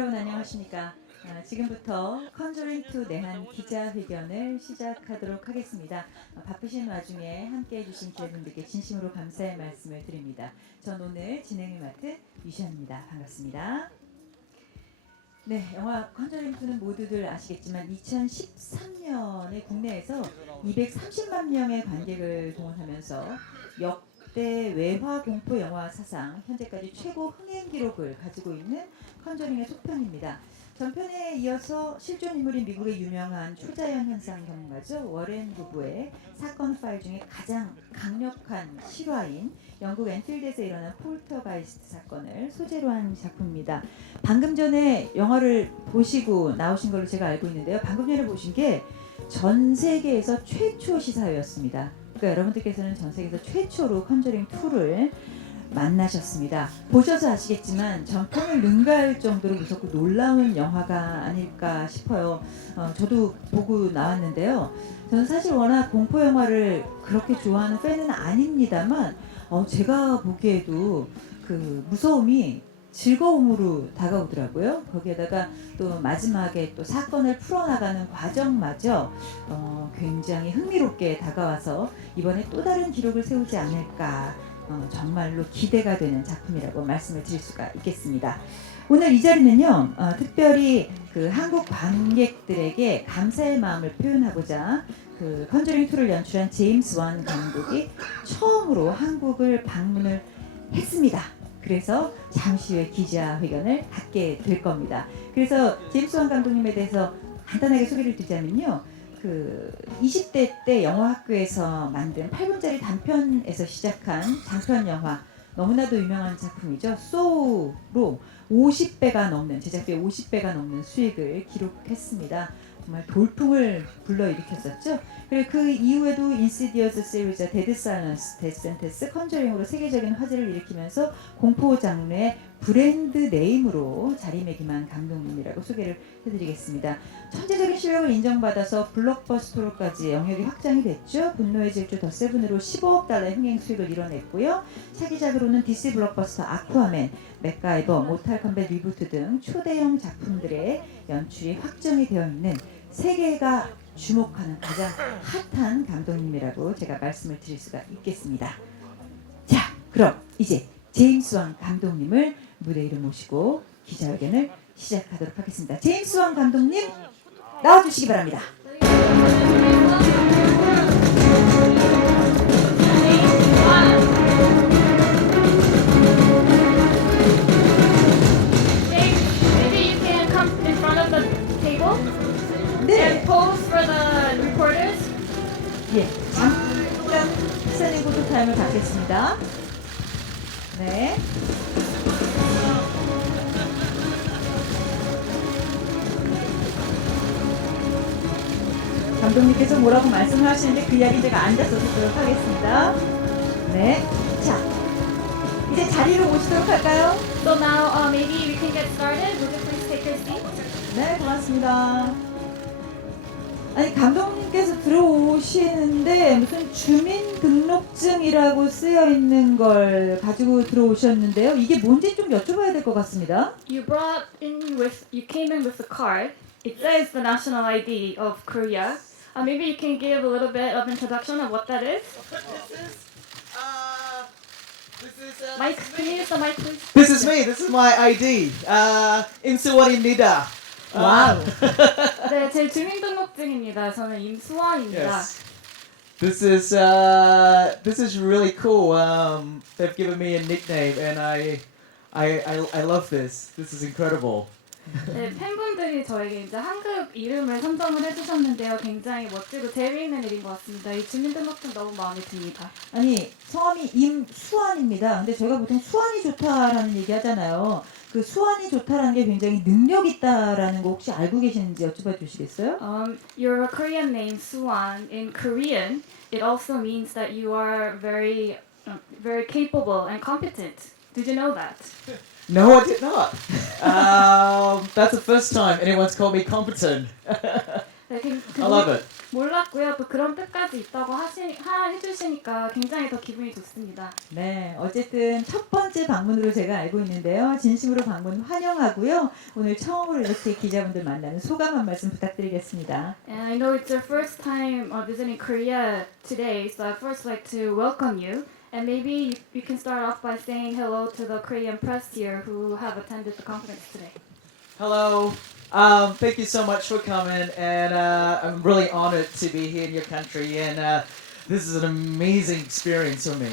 여러분 안녕하십니까? 지금부터 컨저링2 내한 기자회견을 시작하도록 하겠습니다. 바쁘신 와중에 함께해 주신 기자분들께 진심으로 감사의 말씀을 드립니다. 전 오늘 진행을 맡은 유시안입니다. 반갑습니다. 네, 영화 컨저링2는 모두들 아시겠지만 2013년에 국내에서 230만 명의 관객을 동원하면서 역대 외화 공포 영화 사상 현재까지 최고 흥행 기록을 가지고 있는 컨저링의 속편입니다. 전편에 이어서 실존 인물인 미국의 유명한 초자연 현상 전문가죠. 워렌 부부의 사건 파일 중에 가장 강력한 실화인 영국 앤필드에서 일어난 폴터가이스트 사건을 소재로 한 작품입니다. 방금 전에 영화를 보시고 나오신 걸로 제가 알고 있는데요. 방금 전에 보신 게 전 세계에서 최초 시사회였습니다. 그러니까 여러분들께서는 전 세계에서 최초로 컨저링2를 만나셨습니다. 보셔서 아시겠지만 전편을 능가할 정도로 무섭고 놀라운 영화가 아닐까 싶어요. 저도 보고 나왔는데요. 저는 사실 워낙 공포 영화를 그렇게 좋아하는 팬은 아닙니다만 제가 보기에도 그 무서움이 즐거움으로 다가오더라고요. 거기에다가 또 마지막에 또 사건을 풀어나가는 과정마저 굉장히 흥미롭게 다가와서 이번에 또 다른 기록을 세우지 않을까 정말로 기대가 되는 작품이라고 말씀을 드릴 수가 있겠습니다. 오늘 이 자리는요, 특별히 그 한국 관객들에게 감사의 마음을 표현하고자 그 컨저링2를 연출한 제임스 완 감독이 처음으로 한국을 방문을 했습니다. 그래서 잠시 후에 기자회견을 갖게 될 겁니다. 그래서 제임스 완 감독님에 대해서 간단하게 소개를 드리자면요. 그 20대 때 영화학교에서 만든 8분짜리 단편에서 시작한 장편 영화 너무나도 유명한 작품이죠. 소우로 50배가 넘는 제작비 50배가 넘는 수익을 기록했습니다. 정말 돌풍을 불러일으켰었죠. 그리고 그 이후에도 인시디어스 시리즈, 데드 사일런스, 데스 센텐스, 컨저링으로 세계적인 화제를 일으키면서 공포 장르의 브랜드 네임으로 자리매김한 감독님이라고 소개를 해드리겠습니다. 천재적인 실력을 인정받아서 블록버스터로까지 영역이 확장이 됐죠. 분노의 질주 더 세븐으로 15억 달러의 흥행 수익을 이뤄냈고요. 차기작으로는 DC 블록버스터 아쿠아맨, 맥가이버, 모탈 컴뱃 리부트 등 초대형 작품들의 연출이 확정이 되어 있는 세계가 주목하는 가장 핫한 감독님이라고 제가 말씀을 드릴 수가 있겠습니다. 자, 그럼 이제 제임스 완 감독님을 무대 위로 모시고 기자회견을 시작하도록 하겠습니다. 제임스 완 감독님 나와주시기 바랍니다. And pose for the reporters. 예, 잠깐 스탠딩 포토 타임을 갖겠습니다. 네. 감독님께서 뭐라고 말씀을 하시는데 그 이야기 제가 앉아서 듣도록 하겠습니다. 네. 자, 이제 자리로 모시도록 할까요? So now maybe we can get started. Would you please take your seat? 네, 고맙습니다. 아니, 감독님께서 들어오시는데 무슨 주민등록증이라고 쓰여 있는 걸 가지고 들어오셨는데요. 이게 뭔지 좀 여쭤봐야 될 것 같습니다. You came in with a card. It says the national ID of Korea. Maybe you can give a little bit of introduction of what that is. Mike, can you use the mic, please? This is me. This is my ID. 임수원입니다. 와우. 네, 제 주민등록증입니다. 저는 임수환입니다. Yes. This is really cool. They've given me a nickname, and I love this. This is incredible. 네, 팬분들이 저에게 이제 한국 이름을 선정을 해주셨는데요. 굉장히 멋지고 재미있는 일인 것 같습니다. 이 주민등록증 너무 마음에 듭니다. 아니, 성함이 임수환입니다. 근데 저희가 보통 수환이 좋다라는 얘기 하잖아요. 그 수환이 좋다라는 게 굉장히 능력 있다라는 거 혹시 알고 계시는지 여쭤봐 주시겠어요? Your Korean name Suwan in Korean, it also means that you are very capable and competent. Did you know that? No, I did not. That's the first time anyone's called me competent. 네, I love it. 몰랐고요. 또 그런 뜻까지 있다고 해주시니까 굉장히 더 기분이 좋습니다. 네, 어쨌든 첫 번째 방문으로 제가 알고 있는데요. 진심으로 방문 환영하고요. 오늘 처음으로 이렇게 기자분들 만나는 소감 한 말씀 부탁드리겠습니다. And I know it's your first time visiting Korea today, so I'd first like to welcome you. And maybe you can start off by saying hello to the Korean press here who have attended the conference today. Hello. Thank you so much for coming, and I'm really honored to be here in your country, and this is an amazing experience for me.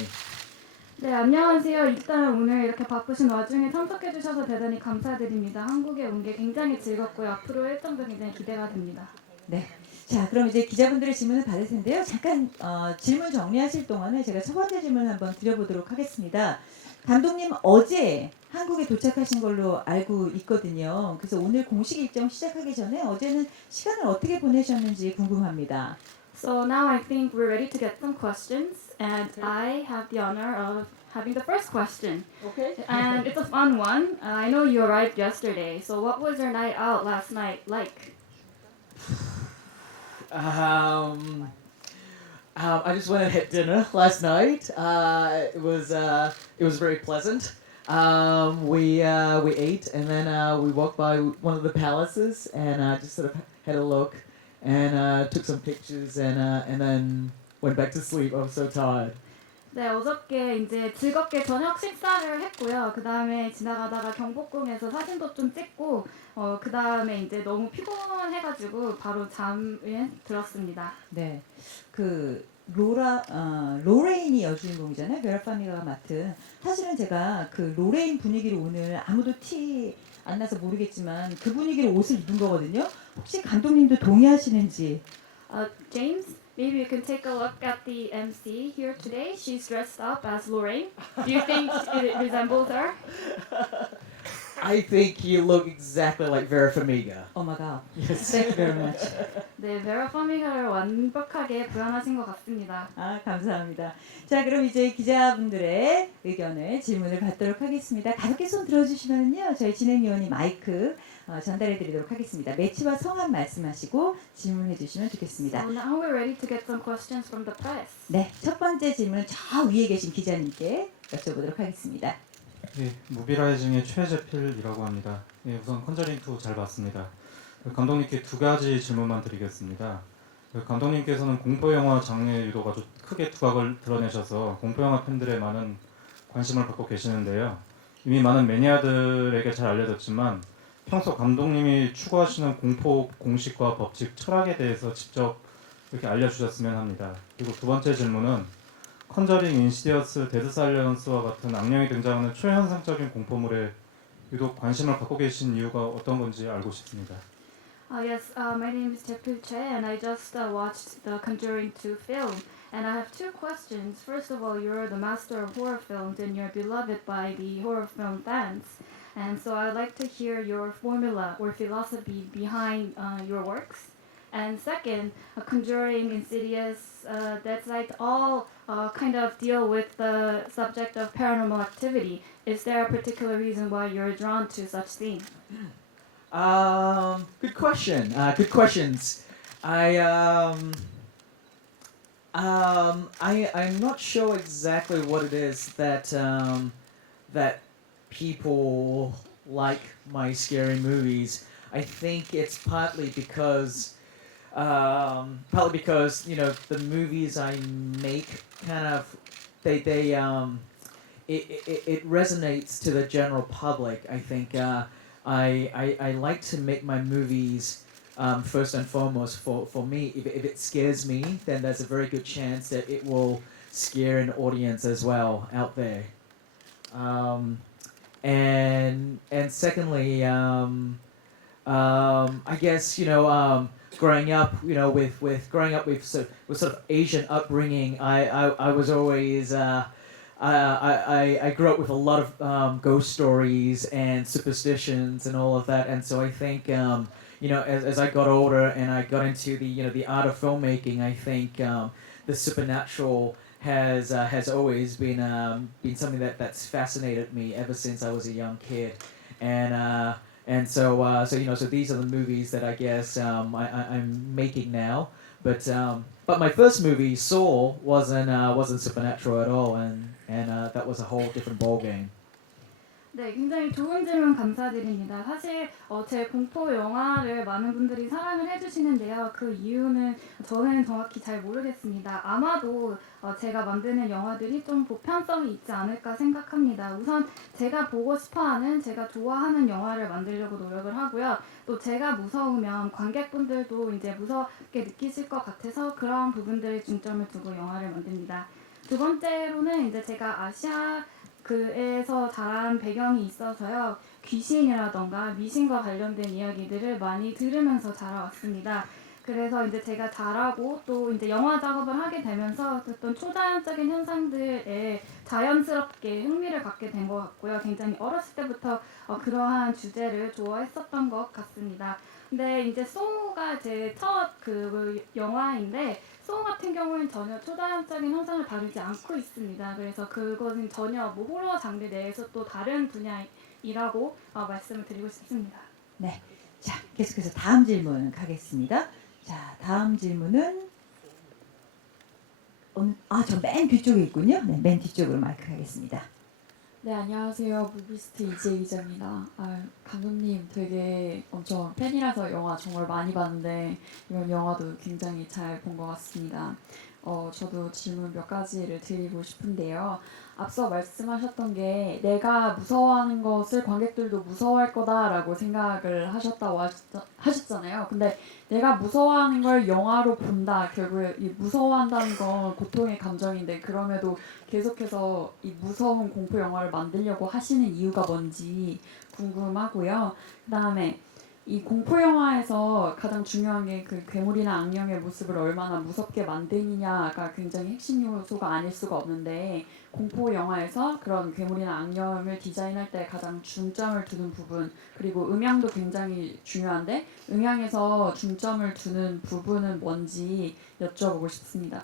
네, 안녕하세요. 일단 오늘 이렇게 바쁘신 와중에 참석해 주셔서 대단히 감사드립니다. 한국에 온 게 굉장히 즐겁고요. 앞으로 일정도 굉장히 기대가 됩니다. 네. 자, 그럼 이제 기자분들의 질문을 받을 텐데요. 잠깐 질문 정리하실 동안에 제가 첫 번째 질문을 한번 드려보도록 하겠습니다. 감독님 어제 한국에 도착하신 걸로 알고 있거든요. 그래서 오늘 공식 일정 시작하기 전에 어제는 시간을 어떻게 보내셨는지 궁금합니다. So now I think we're ready to get some questions, and I have the honor of having the first question. Okay. And it's a fun one. I know you arrived yesterday, so what was your night out last night like? I just went and had dinner last night. It was very pleasant. We ate, and then we walked by one of the palaces and just sort of had a look and took some pictures and then went back to sleep. I was so tired. 네, 어저께 이제 즐겁게 저녁 식사를 했고요. 그 다음에 지나가다가 경복궁에서 사진도 좀 찍고, 그 다음에 이제 너무 피곤해가지고 바로 잠에 들었습니다. 네, 그 로레인이 여주인공이잖아요. 베라 파미가가 맡은. 사실은 제가 그 로레인 분위기로 오늘 아무도 티 안 나서 모르겠지만 그 분위기로 옷을 입은 거거든요. 혹시 감독님도 동의하시는지? James, maybe you can take a look at the MC here today. She's dressed up as Lorraine. Do you think it resembles her? I think you look exactly like Vera Farmiga. Oh my God. Yes. Thank you very much. 네, 베라 파미가를 완벽하게 구현하신 것 같습니다. 아, 감사합니다. 자, 그럼 이제 기자분들의 의견을 질문을 받도록 하겠습니다. 가볍게 손 들어주시면요, 저희 진행위원이 마이크 전달해드리도록 하겠습니다. 매치와 성함 말씀하시고 질문해주시면 좋겠습니다. So now we're ready to get some questions from the press. 네, 첫 번째 질문은 저 위에 계신 기자님께 여쭤보도록 하겠습니다. 예, 무비라이징의 최재필이라고 합니다. 예, 우선 컨저링2 잘 봤습니다. 감독님께 두 가지 질문만 드리겠습니다. 감독님께서는 공포영화 장르의 유도가 아주 크게 두각을 드러내셔서 공포영화 팬들의 많은 관심을 갖고 계시는데요. 이미 많은 매니아들에게 잘 알려졌지만 평소 감독님이 추구하시는 공포 공식과 법칙, 철학에 대해서 직접 이렇게 알려주셨으면 합니다. 그리고 두 번째 질문은 컨저링, 인시디어스, 데드 사일런스와 같은 악령이 등장하는 초현상적인 공포물에 유독 관심을 갖고 계신 이유가 어떤 건지 알고 싶습니다. Yes, my name is Jaepil Choi, and I just watched the Conjuring 2 film. And I have two questions. First of all, you're the master of horror films, and you're beloved by the horror film fans. And so I'd like to hear your formula or philosophy behind your works. And second, Conjuring, Insidious, Dead Sight, all kind of deal with the subject of paranormal activity. Is there a particular reason why you're drawn to such theme? Good question. Good questions. I'm not sure exactly what it is that that people like my scary movies. I think it's partly because you know the movies I make kind of it resonates to the general public. I think I like to make my movies first and foremost for me. If it scares me, then there's a very good chance that it will scare an audience as well out there. And secondly, I guess growing up, with sort of Asian upbringing, I was always I grew up with a lot of ghost stories and superstitions and all of that, and so I think as I got older and I got into the art of filmmaking, I think the supernatural has always been something that's fascinated me ever since I was a young kid, so these are the movies that I guess I'm making now. but my first movie Saw wasn't supernatural at all, and that was a whole different ball game. 네, 굉장히 좋은 질문 감사드립니다. 사실 제 공포 영화를 많은 분들이 사랑을 해주시는데요. 그 이유는 저는 정확히 잘 모르겠습니다. 아마도 제가 만드는 영화들이 좀 보편성이 있지 않을까 생각합니다. 우선 제가 보고 싶어하는, 제가 좋아하는 영화를 만들려고 노력을 하고요. 또 제가 무서우면 관객분들도 이제 무섭게 느끼실 것 같아서 그런 부분들에 중점을 두고 영화를 만듭니다. 두 번째로는 이제 제가 아시아 그에서 자란 배경이 있어서요. 귀신이라던가 미신과 관련된 이야기들을 많이 들으면서 자라왔습니다. 그래서 이제 제가 자라고 또 이제 영화 작업을 하게 되면서 어떤 초자연적인 현상들에 자연스럽게 흥미를 갖게 된 것 같고요. 굉장히 어렸을 때부터 그러한 주제를 좋아했었던 것 같습니다. 근데 이제 소가 제 첫 그 영화인데 소 같은 경우는 전혀 초자연적인 현상을 다루지 않고 있습니다. 그래서 그것은 전혀 뭐 호러 장르 내에서 또 다른 분야이라고 말씀을 드리고 싶습니다. 네. 자, 계속해서 다음 질문 가겠습니다. 자, 다음 질문은 저 맨 뒤쪽에 있군요. 네, 맨 뒤쪽으로 마이크 가겠습니다. 네, 안녕하세요. 무비스트 이지혜 기자입니다. 감독님 되게 엄청 팬이라서 영화 정말 많이 봤는데 이번 영화도 굉장히 잘 본 것 같습니다. 저도 질문 몇 가지를 드리고 싶은데요. 앞서 말씀하셨던 게 내가 무서워하는 것을 관객들도 무서워할 거다라고 생각을 하셨다고 하셨잖아요. 근데 내가 무서워하는 걸 영화로 본다. 결국에 이 무서워한다는 건 고통의 감정인데 그럼에도 계속해서 이 무서운 공포 영화를 만들려고 하시는 이유가 뭔지 궁금하고요. 그다음에 이 공포 영화에서 가장 중요한 게 그 괴물이나 악령의 모습을 얼마나 무섭게 만드느냐가 굉장히 핵심 요소가 아닐 수가 없는데 공포 영화에서 그런 괴물이나 악령을 디자인할 때 가장 중점을 두는 부분 그리고 음향도 굉장히 중요한데 음향에서 중점을 두는 부분은 뭔지 여쭤보고 싶습니다.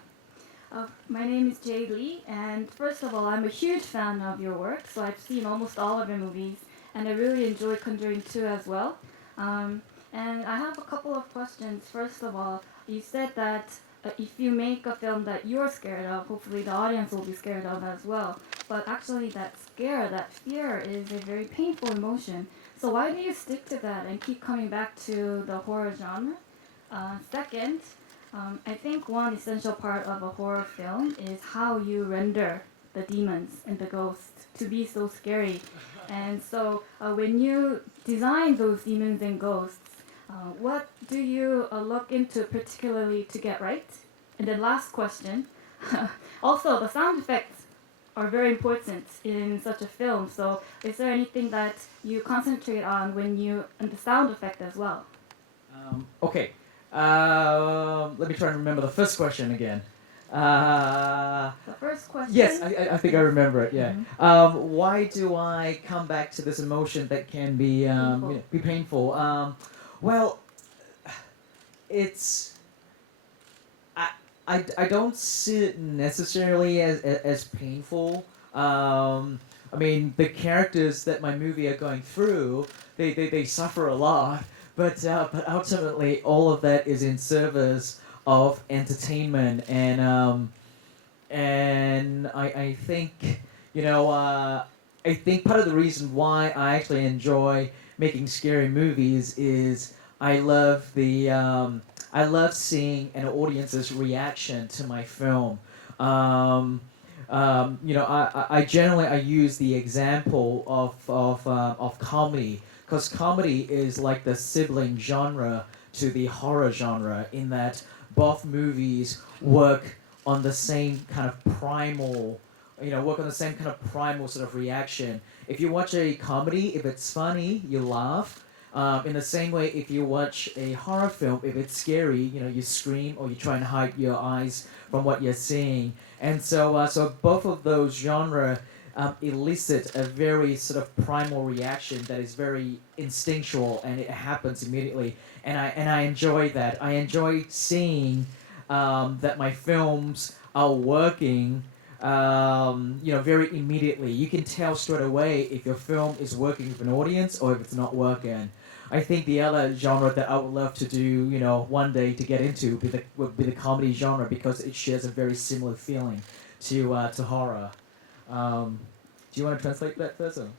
My name is Jay Lee, and first of all, I'm a huge fan of your work, so I've seen almost all of your movies, and I really enjoy Conjuring 2 as well. And I have a couple of questions. First of all, you said that if you make a film that you're scared of, hopefully the audience will be scared of as well. But actually that scare, that fear is a very painful emotion. So why do you stick to that and keep coming back to the horror genre? Second, I think one essential part of a horror film is how you render the demons and the ghosts to be so scary. And so when you design those demons and ghosts, what do you look into particularly to get right? And then last question, also the sound effects are very important in such a film. So is there anything that you concentrate on when you, and the sound effect as well? Okay. Let me try and remember the first question again. The first question. Yes, I think I remember it. Yeah. Why do I come back to this emotion that can be be painful? Well, it's I don't see it necessarily as painful. I mean, the characters that my movie are going through, they suffer a lot, but ultimately all of that is in service of entertainment, and I think I think part of the reason why I actually enjoy making scary movies is I love seeing an audience's reaction to my film. I generally use the example of comedy, because comedy is like the sibling genre to the horror genre, in that both movies work on the same kind of primal sort of reaction. If you watch a comedy, if it's funny, you laugh. In the same way, if you watch a horror film, if it's scary, you scream or you try and hide your eyes from what you're seeing. And so both of those genres elicit a very sort of primal reaction that is very instinctual, and it happens immediately. And I enjoy that. I enjoy seeing that my films are working very immediately. You can tell straight away if your film is working with an audience or if it's not working. I think the other genre that I would love to do, you know, one day to get into would be the comedy genre because it shares a very similar feeling to horror. Do you want to translate that first? Or?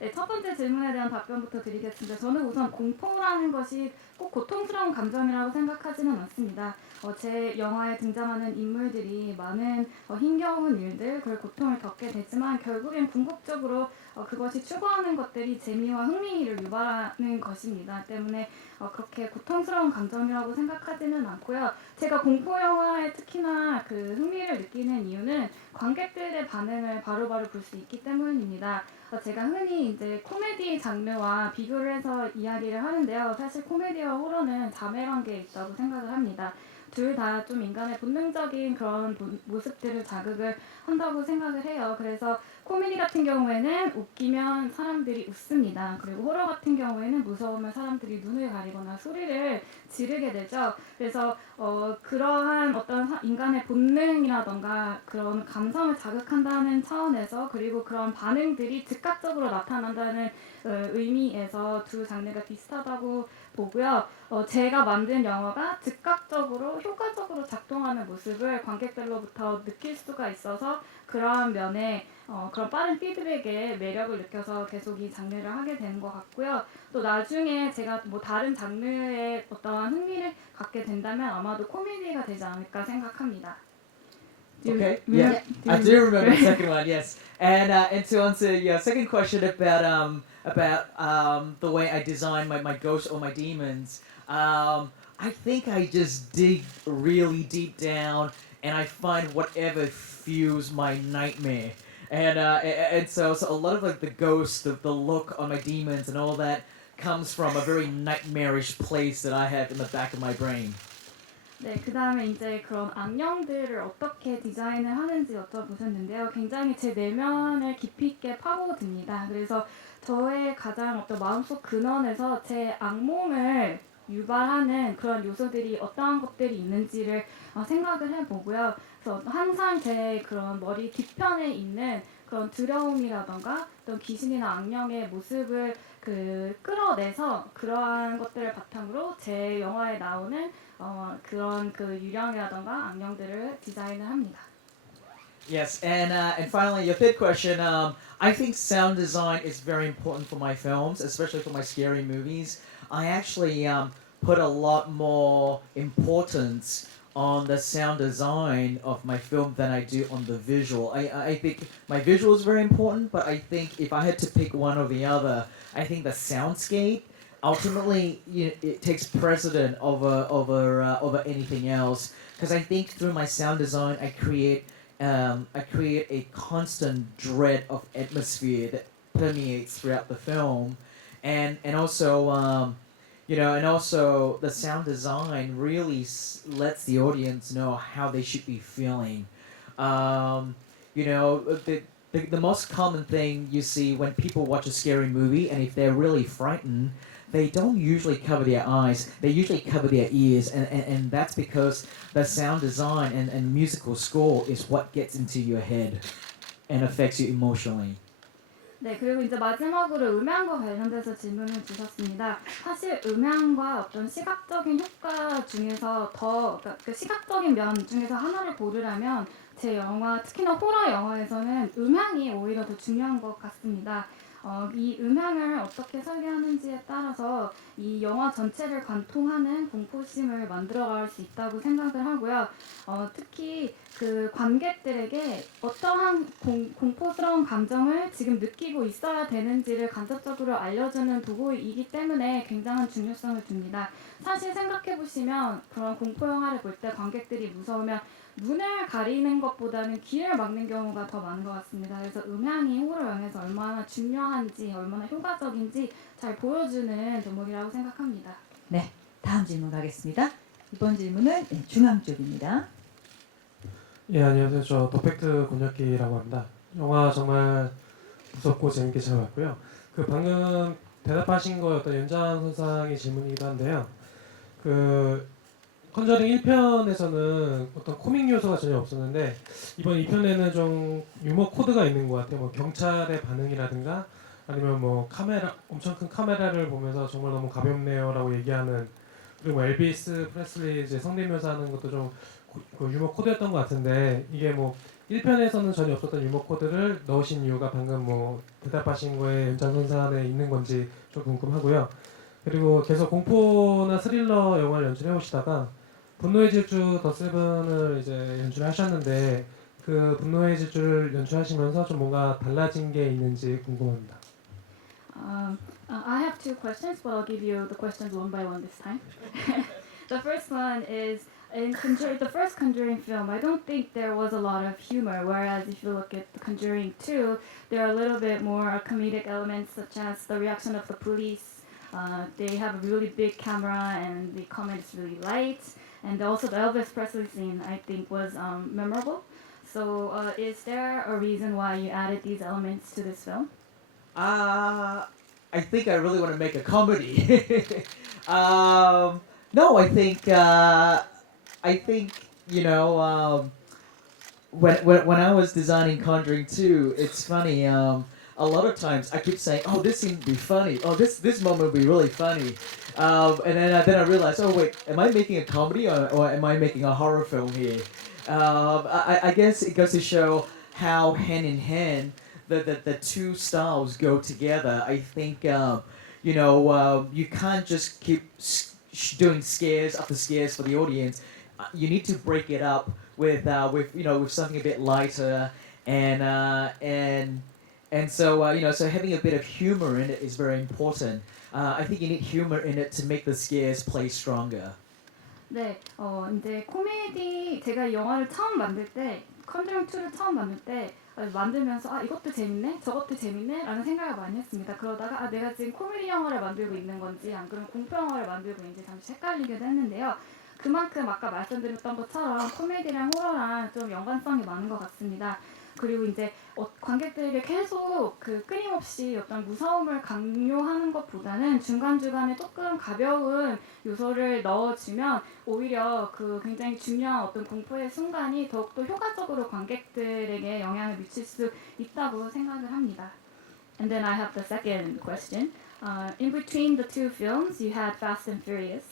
네, 첫 번째 질문에 대한 답변부터 드리겠습니다. 저는 우선 공포라는 것이 꼭 고통스러운 감정이라고 생각하지는 않습니다. 제 영화에 등장하는 인물들이 많은 힘겨운 일들, 그리고 고통을 겪게 되지만 결국엔 궁극적으로 그것이 추구하는 것들이 재미와 흥미를 유발하는 것입니다. 때문에 그렇게 고통스러운 감정이라고 생각하지는 않고요. 제가 공포 영화에 특히나 그 흥미를 느끼는 이유는 관객들의 반응을 바로바로 볼 수 있기 때문입니다. 제가 흔히 이제 코미디 장르와 비교를 해서 이야기를 하는데요. 사실 코미디와 호러는 자매 관계에 있다고 생각을 합니다. 둘 다 좀 인간의 본능적인 그런 모습들을 자극을 한다고 생각을 해요. 그래서 코미디 같은 경우에는 웃기면 사람들이 웃습니다. 그리고 호러 같은 경우에는 무서우면 사람들이 눈을 가리거나 소리를 지르게 되죠. 그래서 그러한 어떤 인간의 본능이라던가 그런 감성을 자극한다는 차원에서 그리고 그런 반응들이 즉각적으로 나타난다는 의미에서 두 장르가 비슷하다고 보고요. 제가 만든 영화가 즉각적으로 효과적으로 작동하는 모습을 관객들로부터 느낄 수가 있어서 그러한 면에 그런 빠른 피드백에 매력을 느껴서 계속 이 장르를 하게 되는 것 같고요. 또 나중에 제가 뭐 다른 장르에 어떠한 흥미를 갖게 된다면 아마도 코미디가 되지 않을까 생각합니다. Okay. Yeah, I do remember the second one. Yes, and to answer your second question about the way I design my ghosts or my demons, I think I just dig really deep down and I find whatever fuels my nightmare. And so a lot of like the ghosts, the look on my demons and all that comes from a very nightmarish place that I have in the back of my brain. 네, 그 다음에 이제 그런 악령들을 어떻게 디자인을 하는지 여쭤보셨는데요. 굉장히 제 내면을 깊이 있게 파고듭니다. 그래서 저의 가장 어떤 마음속 근원에서 제 악몽을 유발하는 그런 요소들이 어떠한 것들이 있는지를 생각을 해보고요. 그래서 항상 제 그런 머리 뒤편에 있는 그런 두려움이라던가 또 귀신이나 악령의 모습을 끌어내서 그러한 것들을 바탕으로 제 영화에 나오는 그런 그 유령이라던가 악령들을 디자인을 합니다. Yes, and finally, your third question. I think sound design is very important for my films, especially for my scary movies. I actually put a lot more importance on the sound design of my film than I do on the visual. I think my visual is very important, but I think if I had to pick one or the other, I think the soundscape ultimately it takes precedent over anything else. Because I think through my sound design, I create a constant dread of atmosphere that permeates throughout the film, and also and also the sound design really lets the audience know how they should be feeling. The most common thing you see when people watch a scary movie, and if they're really frightened, they don't usually cover their eyes. They usually cover their ears, and that's because the sound design and musical score is what gets into your head and affects you emotionally. 네, 그리고 이제 마지막으로 음향과 관련돼서 질문을 주셨습니다. 사실 음향과 어떤 시각적인 효과 중에서 그러니까 그 시각적인 면 중에서 하나를 고르라면 제 영화, 특히나 호러 영화에서는 음향이 오히려 더 중요한 것 같습니다. 이 음향을 어떻게 설계하는지에 따라서 이 영화 전체를 관통하는 공포심을 만들어갈 수 있다고 생각을 하고요. 특히 그 관객들에게 어떠한 공포스러운 감정을 지금 느끼고 있어야 되는지를 간접적으로 알려주는 도구이기 때문에 굉장한 중요성을 줍니다. 사실 생각해보시면 그런 공포 영화를 볼 때 관객들이 무서우면 눈을 가리는 것보다는 귀를 막는 경우가 더 많은 것 같습니다. 그래서 음향이 호러 영화에서 얼마나 중요한지, 얼마나 효과적인지 잘 보여주는 대목이라고 생각합니다. 네, 다음 질문 가겠습니다. 이번 질문은 중앙 쪽입니다. 예, 안녕하세요. 저 더팩트 권혁기라고 합니다. 영화 정말 무섭고 재밌게 잘 봤고요. 그 방금 대답하신 거 어떤 연장선상의 질문이기도 한데요. 그 컨저링 1편에서는 어떤 코믹 요소가 전혀 없었는데 이번 2편에는 좀 유머 코드가 있는 것 같아요. 뭐 경찰의 반응이라든가 아니면 뭐 카메라 엄청 큰 카메라를 보면서 정말 너무 가볍네요라고 얘기하는 그리고 뭐 엘비스 프레슬리 이제 성대 묘사하는 것도 좀 그 유머 코드였던 것 같은데 이게 뭐 1편에서는 전혀 없었던 유머 코드를 넣으신 이유가 방금 뭐 대답하신 거에 연장선상에 있는 건지 좀 궁금하고요. 그리고 계속 공포나 스릴러 영화를 연출해 오시다가 분노의 질주 더 세븐을 이제 연출하셨는데 그 분노의 질주를 연출하시면서 좀 뭔가 달라진 게 있는지 궁금합니다. I have two questions, but I'll give you the questions one by one this time. The first one is the first Conjuring film. I don't think there was a lot of humor, whereas if you look at The Conjuring 2, there are a little bit more comedic elements, such as the reaction of the police. They have a really big camera, and the comment is really light, and also the Elvis Presley scene I think was memorable. So, is there a reason why you added these elements to this film? I think I really want to make a comedy. No, I think you know when I was designing Conjuring 2, it's funny. A lot of times I keep saying, "Oh, this scene would be funny. Oh, this moment would be really funny," and then I realized, "Oh wait, am I making a comedy or am I making a horror film here?" I guess it goes to show how hand in hand the two styles go together. I think you can't just keep doing scares after scares for the audience. You need to break it up with something a bit lighter and so having a bit of humor in it is very important. I think you need humor in it to make the scares play stronger. 네, 이제 코미디 제가 이 영화를 처음 만들 때 컨juring 2를 처음 만들 때 만들면서 이것도 재밌네, 저것도 재밌네라는 생각을 많이 했습니다. 그러다가 내가 지금 코미디 영화를 만들고 있는 건지 안 그러면 공포 영화를 만들고 있는지 잠시 헷갈리기도 했는데요. 그만큼 아까 말씀드렸던 것처럼 코미디랑 호러랑 좀 연관성이 많은 것 같습니다. 그리고 이제 관객들에게 계속 끊임없이 어떤 무서움을 강요하는 것보다는 중간중간에 조금 가벼운 요소를 넣어주면 오히려 굉장히 중요한 어떤 공포의 순간이 더욱더 효과적으로 관객들에게 영향을 미칠 수 있다고 생각을 합니다. And then I have the second question. In between the two films, you had Fast and Furious.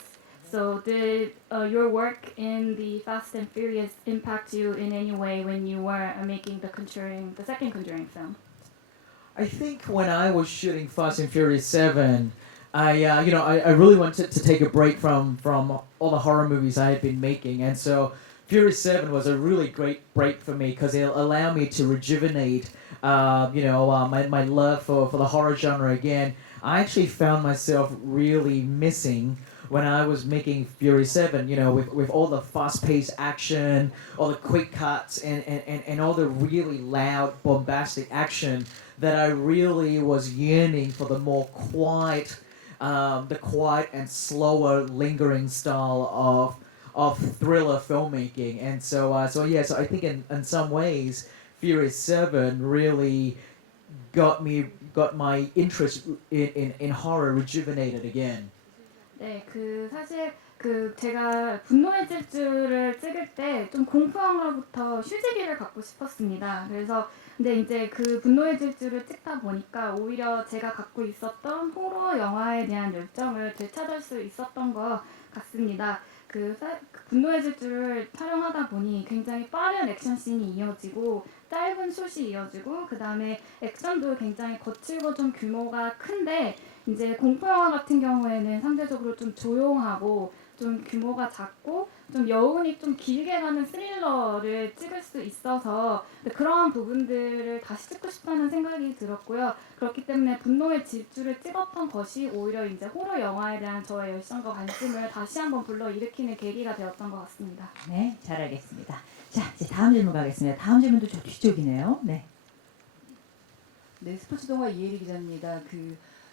So did your work in the Fast and Furious impact you in any way when you were making the second Conjuring film? I think when I was shooting Fast and Furious 7, I really wanted to take a break from all the horror movies I had been making, and so Furious 7 was a really great break for me because it allowed me to rejuvenate, my love for the horror genre again. I actually found myself really missing when I was making Fury 7, with all the fast-paced action, all the quick cuts, and all the really loud, bombastic action, that I really was yearning for the more quiet, the quiet and slower, lingering style of thriller filmmaking. And so I think in some ways, Fury 7 really got my interest in horror rejuvenated again. 네, 사실 제가 분노의 질주를 찍을 때 좀 공포 영화부터 휴지기를 갖고 싶었습니다. 근데 이제 분노의 질주를 찍다 보니까 오히려 제가 갖고 있었던 호러 영화에 대한 열정을 되찾을 수 있었던 것 같습니다. 분노의 질주를 촬영하다 보니 굉장히 빠른 액션씬이 이어지고 짧은 숏이 이어지고 그 다음에 액션도 굉장히 거칠고 좀 규모가 큰데 이제 공포 영화 같은 경우에는 상대적으로 좀 조용하고 좀 규모가 작고 좀 여운이 좀 길게 가는 스릴러를 찍을 수 있어서 그러한 부분들을 다시 찍고 싶다는 생각이 들었고요. 그렇기 때문에 분노의 질주를 찍었던 것이 오히려 이제 호러 영화에 대한 저의 열정과 관심을 다시 한번 불러일으키는 계기가 되었던 것 같습니다. 네, 잘 알겠습니다. 자, 이제 다음 질문 가겠습니다. 다음 질문도 좀 뒤쪽이네요. 네. 네, 스포츠 동화 이혜리 기자입니다.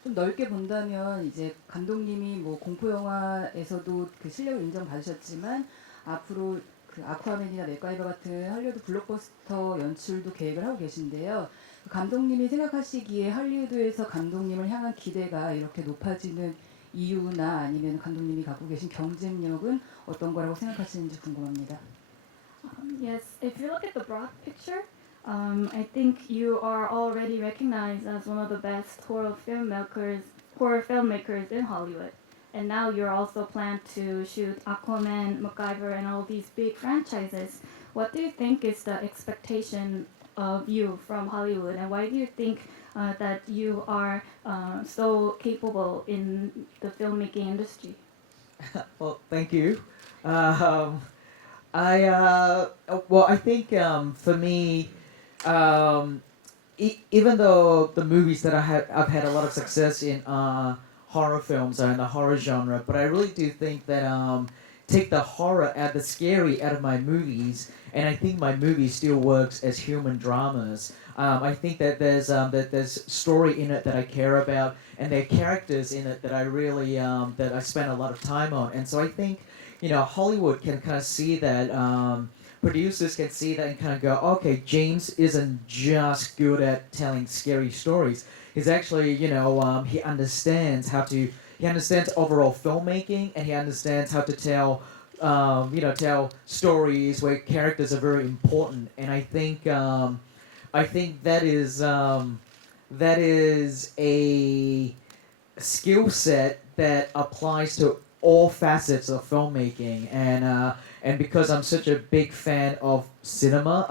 좀 넓게 본다면 이제 감독님이 뭐 공포 영화에서도 실력을 인정받으셨지만 앞으로 아쿠아맨이나 맥가이버 같은 할리우드 블록버스터 연출도 계획을 하고 계신데요. 감독님이 생각하시기에 할리우드에서 감독님을 향한 기대가 이렇게 높아지는 이유나 아니면 감독님이 갖고 계신 경쟁력은 어떤 거라고 생각하시는지 궁금합니다. Yes, if you look at the broad picture, I think you are already recognized as one of the best horror filmmakers in Hollywood. And now you're also planned to shoot Aquaman, MacGyver, and all these big franchises. What do you think is the expectation of you from Hollywood, and why do you think that you are so capable in the filmmaking industry? Well, thank you. I think for me, even though the movies that I've had a lot of success in horror films are in the horror genre, but I really do think that take the horror the scary out of my movies, and I think my movie still works as human dramas. I think that there's story in it that I care about, and there are characters in it that I really that I spend a lot of time on, and so I think Hollywood can kind of see that. Producers can see that and kind of go, okay, James isn't just good at telling scary stories. He's actually, he understands he understands overall filmmaking, and he understands how to tell, tell stories where characters are very important. And I think that is a skill set that applies to all facets of filmmaking, and because I'm such a big fan of cinema,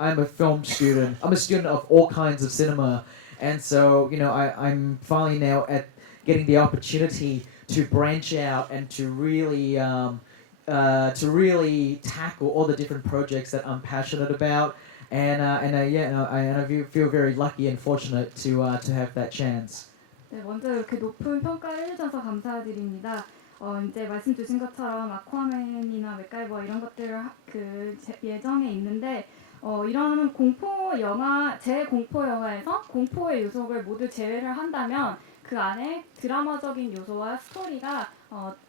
I'm a film student. I'm a student of all kinds of cinema, and so I'm finally now at getting the opportunity to branch out and to really tackle all the different projects that I'm passionate about, and I feel very lucky and fortunate to have that chance. 네, 먼저 이렇게 높은 평가를 해주셔서 감사드립니다. 이제 말씀 주신 것처럼 아쿠아맨이나 맥가이버 이런 것들을 예정에 있는데 이런 공포 영화, 제 공포 영화에서 공포의 요소를 모두 제외를 한다면 그 안에 드라마적인 요소와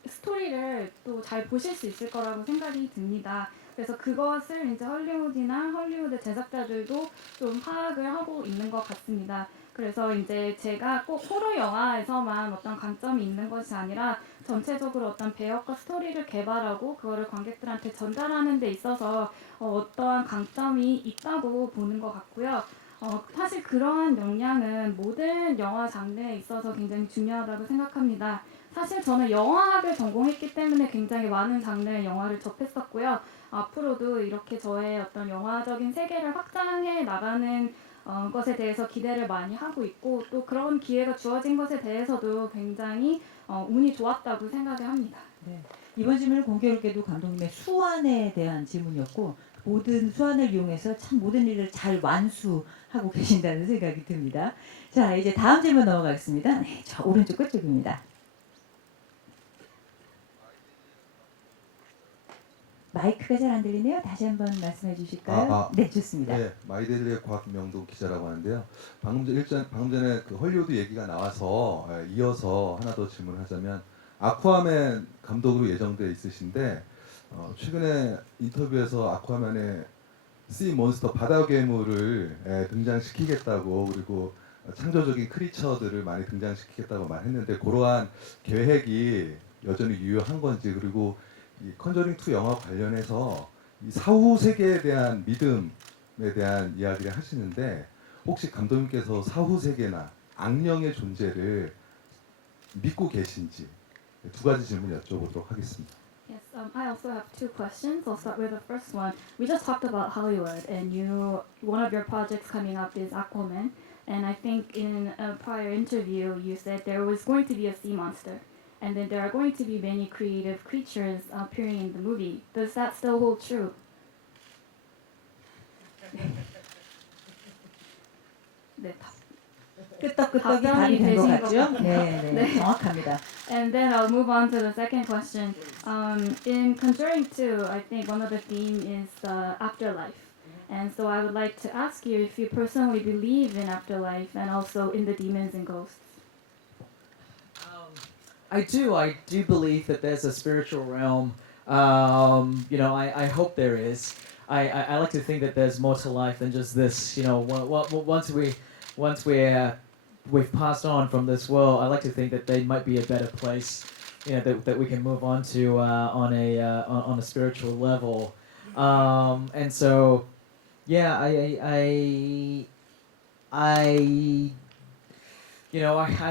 스토리를 또 잘 보실 수 있을 거라고 생각이 듭니다. 그래서 그것을 이제 헐리우드 제작자들도 좀 파악을 하고 있는 것 같습니다. 그래서 이제 제가 꼭 호러 영화에서만 어떤 강점이 있는 것이 아니라 전체적으로 어떤 배역과 스토리를 개발하고 그거를 관객들한테 전달하는 데 있어서 어떠한 강점이 있다고 보는 것 같고요. 사실 그러한 역량은 모든 영화 장르에 있어서 굉장히 중요하다고 생각합니다. 사실 저는 영화학을 전공했기 때문에 굉장히 많은 장르의 영화를 접했었고요. 앞으로도 이렇게 저의 어떤 영화적인 세계를 확장해 나가는 것에 대해서 기대를 많이 하고 있고, 또 그런 기회가 주어진 것에 대해서도 굉장히 운이 좋았다고 생각을 합니다. 네. 이번 질문은 공교롭게도 감독님의 수완에 대한 질문이었고, 모든 수완을 이용해서 참 모든 일을 잘 완수하고 계신다는 생각이 듭니다. 자, 이제 다음 질문 넘어가겠습니다. 네, 저 오른쪽 끝쪽입니다. 마이크가 잘 안 들리네요. 다시 한번 말씀해 주실까요? 네, 좋습니다. 네, 마이데일리의 곽명동 기자라고 하는데요. 방금 전에 그 헐리우드 얘기가 나와서 이어서 하나 더 질문하자면, 아쿠아맨 감독으로 예정돼 있으신데 최근에 인터뷰에서 아쿠아맨의 씨 몬스터 바다 괴물을 등장시키겠다고, 그리고 창조적인 크리처들을 많이 등장시키겠다고 말했는데, 그러한 계획이 여전히 유효한 건지, 그리고 이 컨저링 2 영화 관련해서 이 사후 세계에 대한 믿음에 대한 이야기를 하시는데, 혹시 감독님께서 사후 세계나 악령의 존재를 믿고 계신지, 두 가지 질문 여쭤보도록 하겠습니다. Yes, I also have two questions. I'll start with the first one. We just talked about Hollywood, and one of your projects coming up is Aquaman, and I think in a prior interview you said there was going to be a sea monster, and then there are going to be many creative creatures appearing in the movie. Does that still hold true? 네, 끄떡끄떡이 답이 된 것 같죠? 네, 네, 정확합니다. And then I'll move on to the second question. In Conjuring 2, I think one of the themes is the afterlife. And so I would like to ask you if you personally believe in afterlife and also in the demons and ghosts. I do believe that there's a spiritual realm. I hope there is. I like to think that there's more to life than just this. Once we've passed on from this world, I like to think that there might be a better place, that we can move on to on a spiritual level. And so, Yeah, I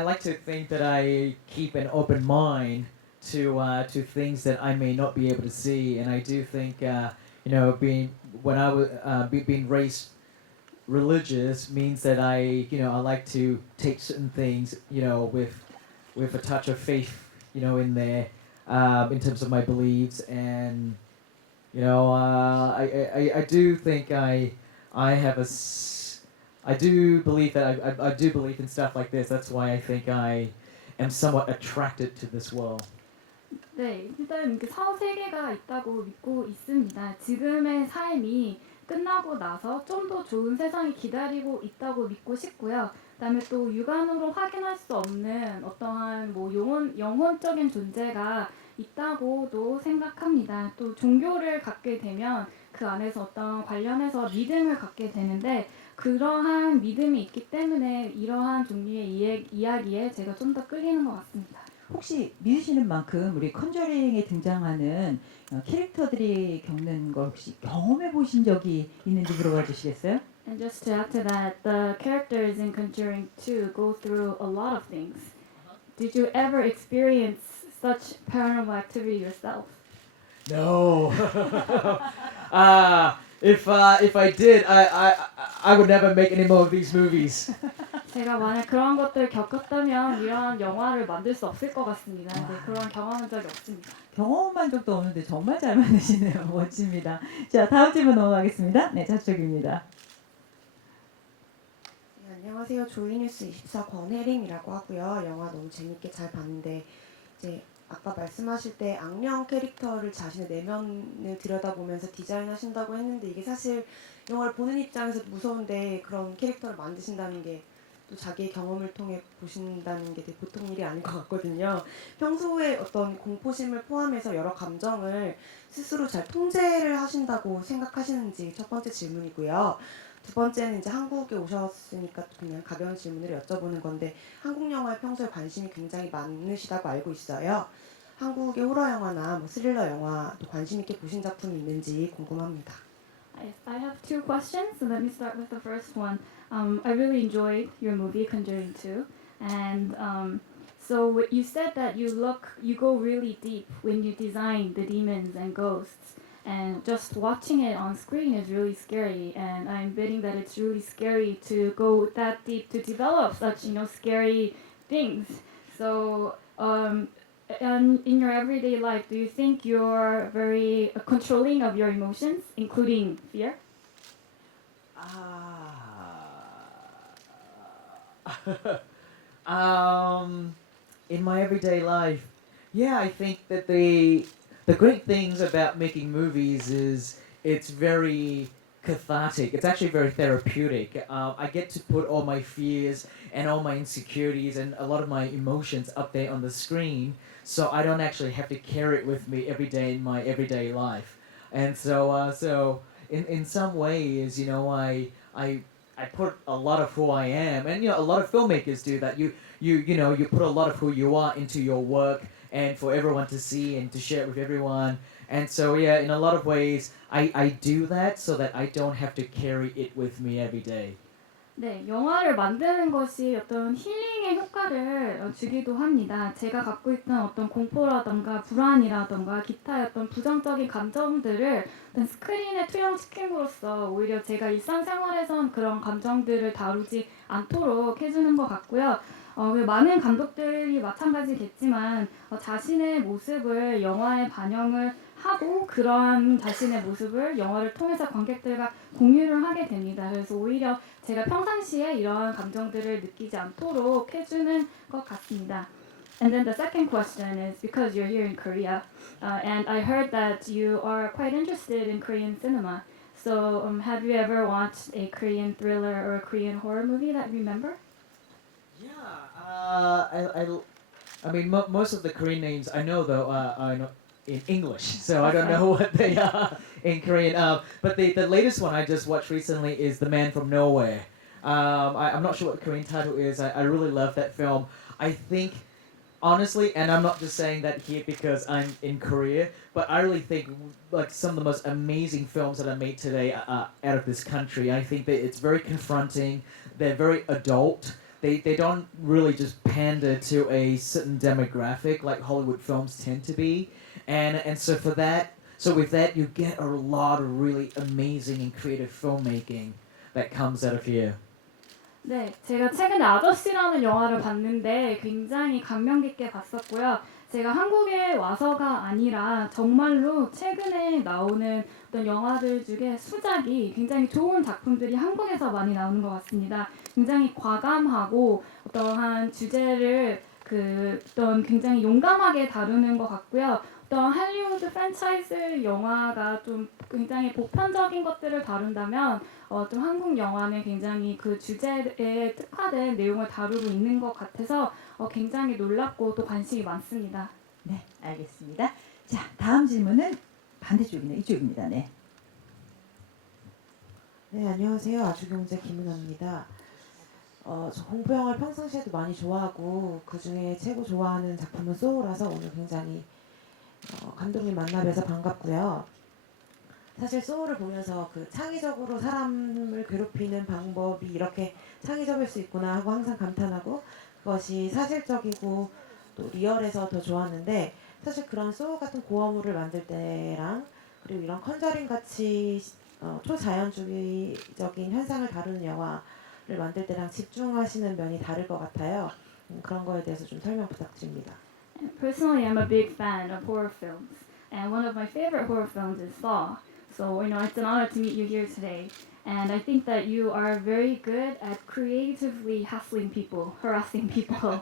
like to think that I keep an open mind to things that I may not be able to see, and I do think being when I was being raised religious means that I like to take certain things with a touch of faith in there in terms of my beliefs, and I do think I have I do believe that I do believe in stuff like this. That's why I think I am somewhat attracted to this world. 네, 일단 그 사후세계가 있다고 믿고 있습니다. 지금의 삶이 끝나고 나서 좀 더 좋은 세상이 기다리고 있다고 믿고 싶고요. 그다음에 또 육안으로 확인할 수 없는 어떠한 뭐 영혼적인 존재가 있다고도 생각합니다. 또 종교를 갖게 되면 그 안에서 어떤 관련해서 믿음을 갖게 되는데 그러한 믿음이 있기 때문에 이러한 종류의 이야기에 제가 좀 더 끌리는 것 같습니다. 혹시 믿으시는 만큼 우리 컨저링에 등장하는 캐릭터들이 겪는 걸 혹시 경험해 보신 적이 있는지 물어봐 주시겠어요? And just to add to that, the characters in Conjuring 2 go through a lot of things. Did you ever experience such paranormal activity yourself? No. If I did, I would never make any more of these movies. 제가 만약 그런 것들을 겪었다면 이런 영화를 만들 수 없을 것 같습니다. 근데 그런 경험한 적이 없습니다. 경험한 적도 없는데 정말 잘 만드시네요. 멋집니다. 자, 다음 질문 넘어가겠습니다. 네, 저쪽입니다. 네, 안녕하세요. 조이뉴스 24 권혜림이라고 하고요. 영화 너무 재밌게 잘 봤는데 이제 아까 말씀하실 때 악령 캐릭터를 자신의 내면을 들여다보면서 디자인하신다고 했는데 이게 사실 영화를 보는 입장에서 무서운데 그런 캐릭터를 만드신다는 게 또 자기의 경험을 통해 보신다는 게 되게 보통 일이 아닌 것 같거든요. 평소에 어떤 공포심을 포함해서 여러 감정을 스스로 잘 통제를 하신다고 생각하시는지 첫 번째 질문이고요. 두 번째는 이제 한국에 오셨으니까 그냥 가벼운 질문을 여쭤보는 건데 한국 영화에 평소에 관심이 굉장히 많으시다고 알고 있어요. 한국의 호러 영화나 뭐 스릴러 영화도 관심 있게 보신 작품이 있는지 궁금합니다. I have two questions, so let me start with the first one. I really enjoyed your movie Conjuring 2, and so what you said that you go really deep when you design the demons and ghosts, and just watching it on screen is really scary. And I'm betting that it's really scary to go that deep to develop such scary things. So and in your everyday life, do you think you're very controlling of your emotions, including fear? In my everyday life, yeah, I think that the great things about making movies is it's very cathartic. It's actually very therapeutic. I get to put all my fears and all my insecurities and a lot of my emotions up there on the screen, so I don't actually have to carry it with me every day in my everyday life. And so in some ways, I put a lot of who I am, and a lot of filmmakers do that. You put a lot of who you are into your work, and for everyone to see and to share it with everyone. And so yeah, in a lot of ways, I do that so that I don't have to carry it with me every day. 네, 영화를 만드는 것이 어떤 힐링의 효과를 주기도 합니다. 제가 갖고 있던 어떤 공포라던가 불안이라던가 기타의 어떤 부정적인 감정들을 어떤 스크린에 투영시킴으로써 오히려 제가 일상생활에선 그런 감정들을 다루지 않도록 해주는 것 같고요. 많은 감독들이 마찬가지겠지만 자신의 모습을 영화에 반영을 하고 그러한 자신의 모습을 영화를 통해서 관객들과 공유를 하게 됩니다. 그래서 오히려 제가 평상시에 이러한 감정들을 느끼지 않도록 해주는 것 같습니다. And then the second question is because you're here in Korea, and I heard that you are quite interested in Korean cinema. So have you ever watched a Korean thriller or a Korean horror movie that you remember? Yeah, I mean, most of the Korean names I know though are not in English, so I don't know what they are in Korean. But the latest one I just watched recently is The Man from Nowhere. I'm not sure what the Korean title is. I really love that film. I think honestly, and I'm not just saying that here because I'm in Korea, but I really think like some of the most amazing films that are made today out of this country. I think that it's very confronting. They're very adult. They don't really just pander to a certain demographic like Hollywood films tend to be, and so for that, so with that you get a lot of really amazing and creative filmmaking that comes out of here. 네, 제가 최근에 아저씨라는 영화를 봤는데 굉장히 감명 깊게 봤었고요. 제가 한국에 와서가 아니라 정말로 최근에 나오는 어떤 영화들 중에 수작이 굉장히 좋은 작품들이 한국에서 많이 나오는 것 같습니다. 굉장히 과감하고 어떠한 주제를 어떤 굉장히 용감하게 다루는 것 같고요. 어떤 할리우드 프랜차이즈 영화가 좀 굉장히 보편적인 것들을 다룬다면 좀 한국 영화는 굉장히 그 주제에 특화된 내용을 다루고 있는 것 같아서 굉장히 놀랍고 또 관심이 많습니다. 네, 알겠습니다. 자, 다음 질문은 반대쪽이네. 이쪽입니다. 네. 네, 안녕하세요. 아주경제 김은아입니다. 저 공포 영화를 평상시에도 많이 좋아하고 그 중에 최고 좋아하는 작품은 소우라서 오늘 굉장히 감독님 만나 뵈서 반갑고요. 사실 소우를 보면서 그 창의적으로 사람을 괴롭히는 방법이 이렇게 창의적일 수 있구나 하고 항상 감탄하고 그것이 사실적이고 또 리얼해서 더 좋았는데 사실 그런 소우 같은 고어물을 만들 때랑 그리고 이런 컨저링 같이 초자연주의적인 현상을 다루는 영화를 만들 때랑 집중하시는 면이 다를 것 같아요. 그런 거에 대해서 좀 설명 부탁드립니다. Personally, I'm a big fan of horror films, and one of my favorite horror films is Saw. So, it's an honor to meet you here today. And I think that you are very good at creatively hassling people, harassing people.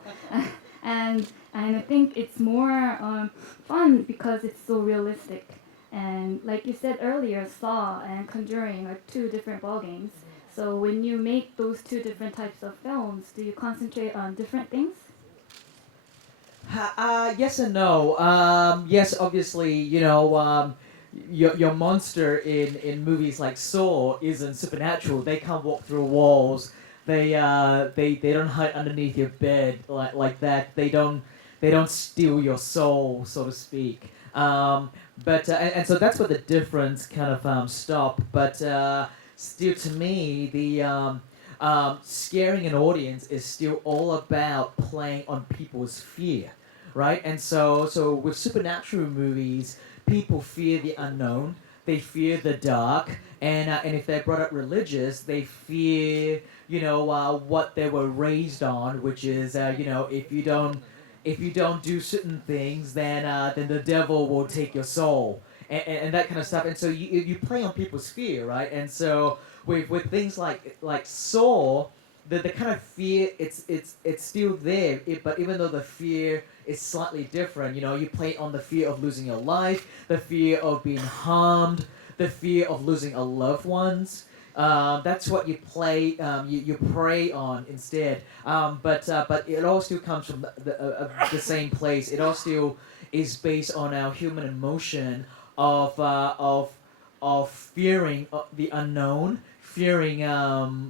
and I think it's more fun because it's so realistic. And like you said earlier, Saw and Conjuring are two different ball games. So when you make those two different types of films, do you concentrate on different things? Yes and no. Yes, obviously, your monster in movies like Saw isn't supernatural. They can't walk through walls. They don't hide underneath your bed like that. They don't steal your soul, so to speak. And so that's where the difference kind of stop. But still, to me, the scaring an audience is still all about playing on people's fear, right? And so with supernatural movies, people fear the unknown. They fear the dark, and if they're brought up religious, they fear what they were raised on, which is if you don't do certain things, then the devil will take your soul, and that kind of stuff. And so you play on people's fear, right? And so with things like Saw, the kind of fear it's still there, but even though the fear is slightly different, you play on the fear of losing your life, the fear of being harmed, the fear of losing a loved ones. That's what you play. You prey on instead. But it all still comes from the same place. It all still is based on our human emotion of fearing the unknown, fearing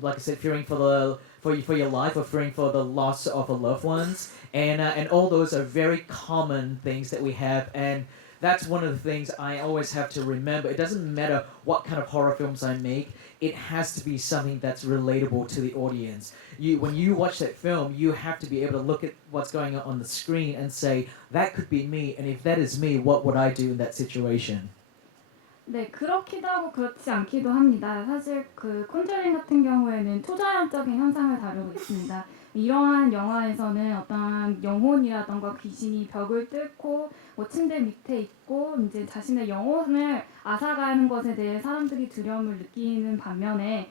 like I said, fearing for your life, or fearing for the loss of a loved ones, and all those are very common things that we have. And that's one of the things I always have to remember. It doesn't matter what kind of horror films I make. It has to be something that's relatable to the audience. When you watch that film, you have to be able to look at what's going on the screen and say, that could be me, and if that is me, what would I do in that situation? 네, 그렇기도 하고 그렇지 않기도 합니다. 사실 그 콘저링 같은 경우에는 초자연적인 현상을 다루고 있습니다. 이러한 영화에서는 어떤 영혼이라던가 귀신이 벽을 뚫고 침대 밑에 있고 이제 자신의 영혼을 앗아가는 것에 대해 사람들이 두려움을 느끼는 반면에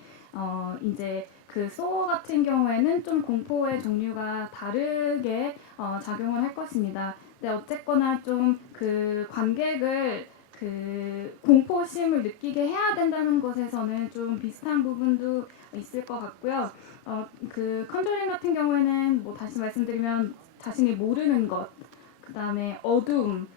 이제 그 소어 같은 경우에는 좀 공포의 종류가 다르게 작용을 할 것입니다. 근데 어쨌거나 좀 그 관객을 그 공포심을 느끼게 해야 된다는 것에서는 좀 비슷한 부분도 있을 것 같고요. 그 컨저링 같은 경우에는 다시 말씀드리면 자신이 모르는 것, 그 다음에 어둠,